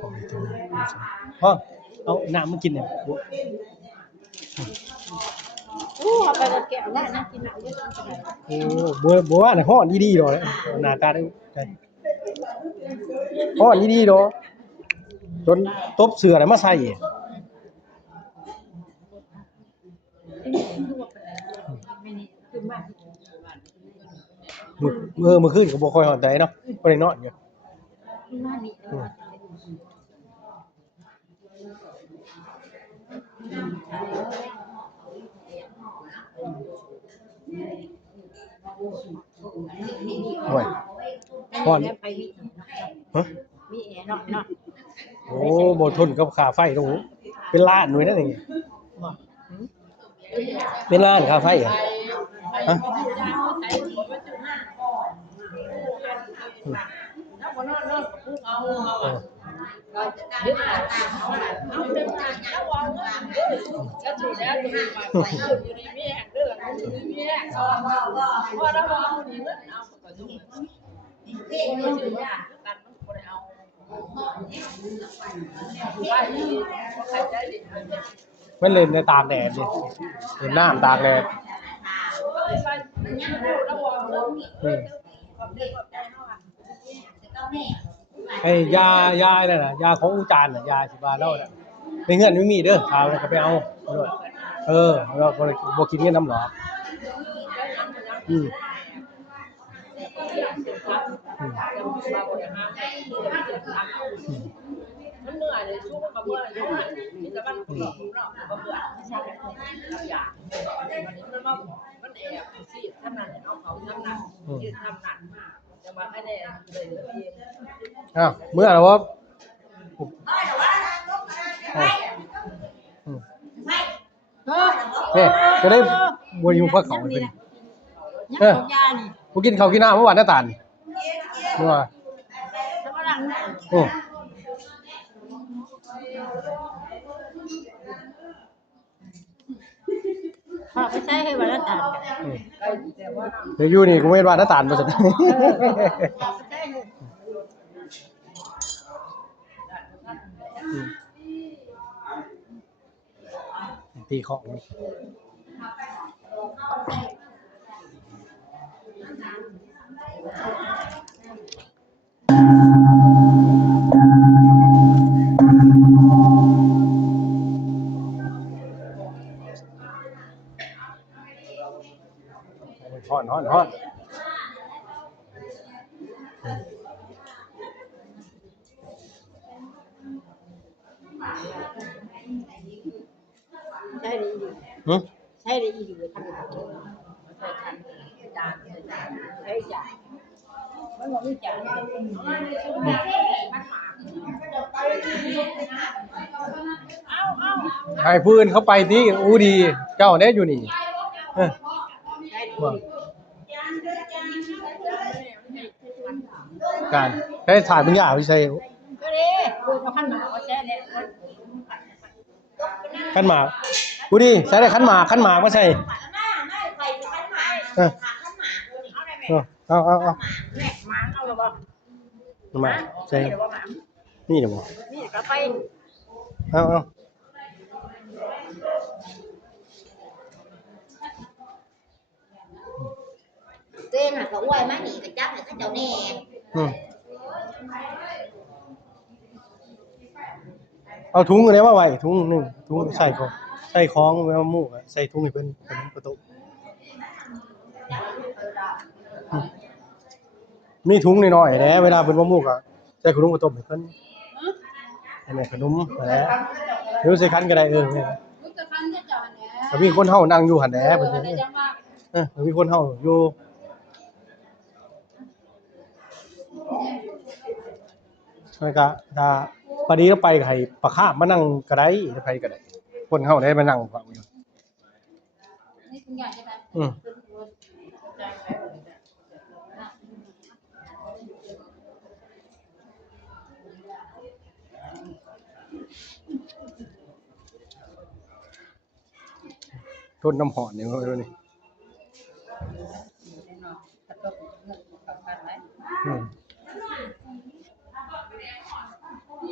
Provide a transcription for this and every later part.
ของวิตามินพ่อเอาน้ำมากินเนี่ยเอาไปแก้วได้นะกินน้ำเยอะโอ้บัวว่าเนี่ยห่อดีๆดอกหน้าตาได้ห่อดีๆดอกจนตบเสืออะไรมาใส่มือขึ้นก็บ่ค่อยหอนใจเนาะบ่ได้นอนอยู่โอ้ยฮ้อนฮะมีแอร์เนาะโอ้บ่ทนกับค่าไฟตรงนี้เป็นล้านหน่วยนั่นเองเป็นล้านค่าไฟอ่ะฮะมันเล่นในตากแดดดิเล่นน้ำตากแดดไอ้ยานั่นน่ะยาของอุจารน่ะยาสิบาเล่าน่ะในเงื่อนไม่มีเด้อถามก็ไปเอาเราบ่กินเงินน้ำหรอมันเหนื่อยเลยช่วงมาเบื่อเลยมีแต่มันเนาะมาเบื่อใช่เราอยากวันนี้มันแอบสิทำนั่นเอาเขาทำนั่นยืนทำนั่นจะมาให้ได้เลยเมื่อแล้วว่าเนี่ยจะได้บริยุพักเขาเป็นกูกินข้าวกินน้ำเมื่อวานน้าตาลเมื่อวานไม่ใช่ให้วันละตาลเดี๋ยวอยู่นี่กูไม่วันน้าตาลมาสุดตีของฮ้อนใช่ดีใช่ดีอยู่ทำอะไรใช่คันจานใช่จานมันบอกไม่จานให้พื้นเขาไปที่อูดีเจ้าเนี่ยอยู่นี่การให้ถ่ายเป็นอย่างพี่ชัยก็เลยดูมาขั้นหมาว่าแช่เนี่ยขันหมากอูดีใส่ได้ขันหมากมาใส่เอาหมาเอาหรือเปล่ามาใส่นี่เดี๋ยวบอกนี่กาแฟเอาเต้นอ่ะก็อ้วยมาหนีแต่จับเนี่ยก็เจ้าแน่เอาถุงอะไรมาไว้ถุงหนึ่งถุงใส่ของไว้มาหมูใส่ถุงให้เป็นประตูมีถุงน้อยๆนะเวลาเป็นมะม่วงอ่ะใส่ขนมกระต้มให้เพิ่นอันนี้ขนมนะหรือใส่คันก็ได้แต่มีคนเฮานั่งอยู่หั่นแหละเพิ่นมีคนเฮาอยู่มันก็ถ้าพอดีเราไปให้ปลาคาบมานั่งก็ได้ไปก็ได้คนเฮาได้มานั่งฟังอยู่นี่คุณยายใช่มั้ยต้นน้ำหอมนี่ว่านี่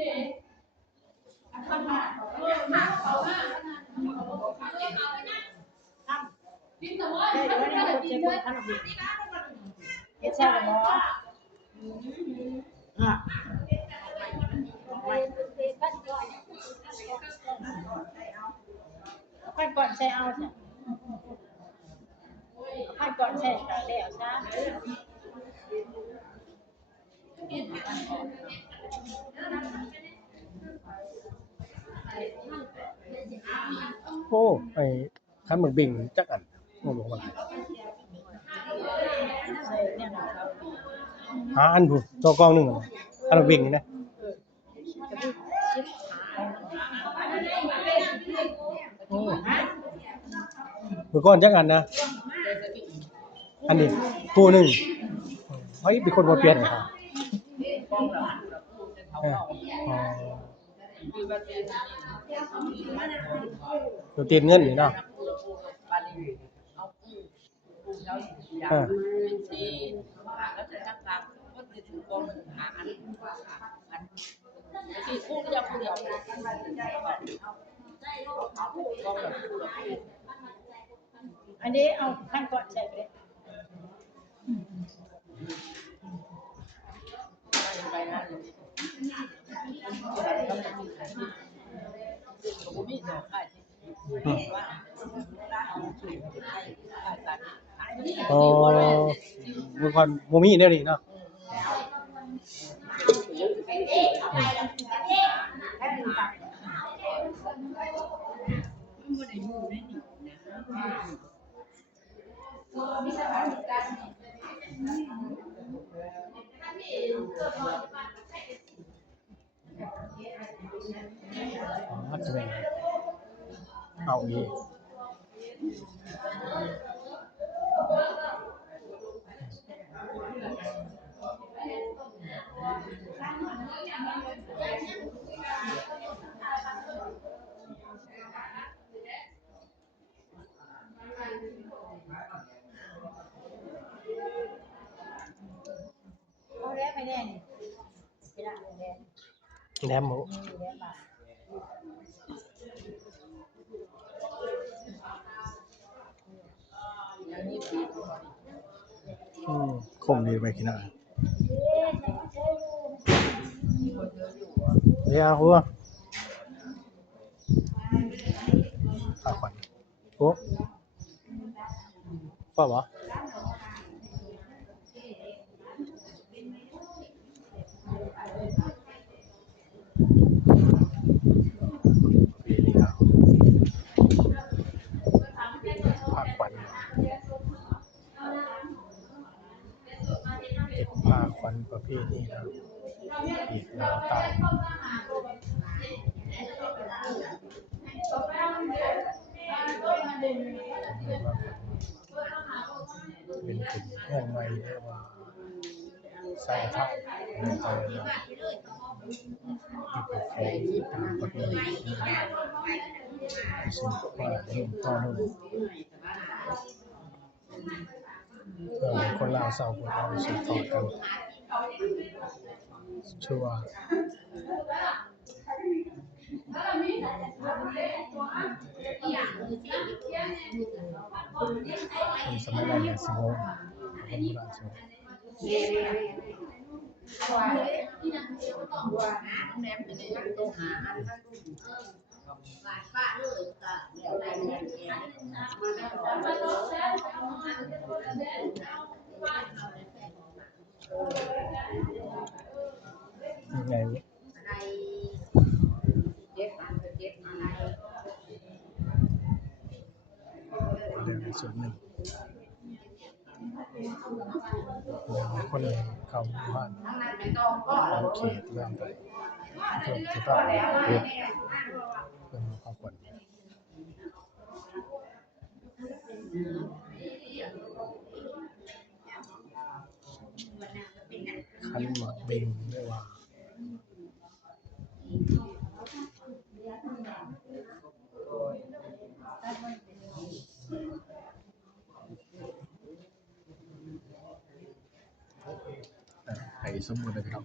เฮ็ดแซ่บบ่อ่ะขั้นก่อนใส่เอาจ้ะขั้นก่อนใส่ก็แล้วซะ โอ้ไอ้คันหมึกบิ่งจักอันโอ้ลงมาหลาย ใส่เนี่ยนะครัหาอันพุ่นตัวกองหนึงอะคันหมึกบิ่งนี่นะโอ้มื้อก่อนจักอันนะอันนี้คู่หนึงเฮ้ยเป็นคนบ่เปลี่ยนเหรอครับเอออ๋อตัวตีนเงินนี่เนาะเอออันนี้เอาขั้นก่อนใส่ไปเลยอ๋อมื้อก่อนบ่มีแนวนี้เนาะอ๋อจะเป็นเอาอีกเอาแล้วไปแน่นี่ไปละแน่ แหนมหมู แน่บาท คมดีไปกินอ่ะเดี๋ยวหัวข้าวขวัญโอ้ป้าบ่ผ้าขวัญเก็บผ้าขวัญประเภทนี้นะอีกแล้วตายเป็นกลุ่มเพื่อนใหม่เรียกว่าสร้างท่าในใจเราที่เป็นของตามประเพณีที่ซึ่งว่ารุ่นต่อรุ่นเพื่อให้คนลาวสาวคนเราสืบทอดกันชื่อว่าคนสมัยนั้นสิบหกคนโบราณสิบหกยังไงเรื่องในส่วนหนึ่งคนเข้าบ้านเอาเขตเรื่องไปเพื่อที่ก็เพื่อความควรคันหมักเบงด้วยว่าไอ้สมมุตินะครับ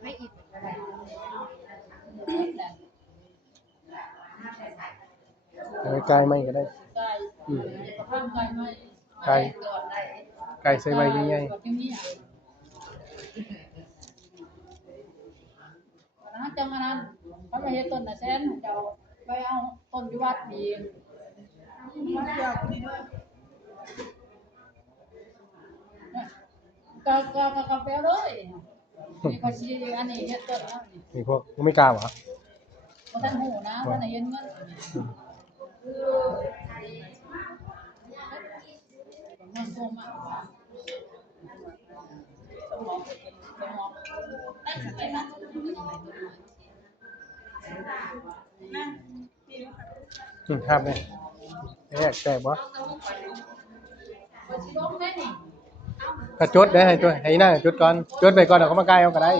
ไม่อิด ไก่ไม่ก็ได้ ไก่ข้างไก่ไม่ ไก่ไก่ใส่ใบใหญ่ นะจังอันนั้นเขาไปเฮ็ดต้นน่ะแซนเจ้าไปเอาต้นอยู่วัดดีวัดเดียวนี่ด้วยก็กาแฟเลยมีคนสิอันนี้เฮ็ดต้นแล้วนี่ ๆมีพวกไม่กล้าหรอ บ่ทันหูนะว่าน่ะเห็นเงินมันโกงอ่ะสมองได้สักไปนะนั่น ครับเนี่ยแรกแตกบ่ก็จดได้ให้ตัวให้นั่งจดก่อนจดไปก่อนเดี๋ยวเขามาใกล้เอาก็ได้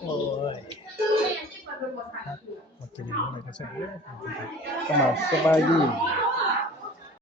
โอ้ยมากินอะไรกันเสร็จก็มาสบายดี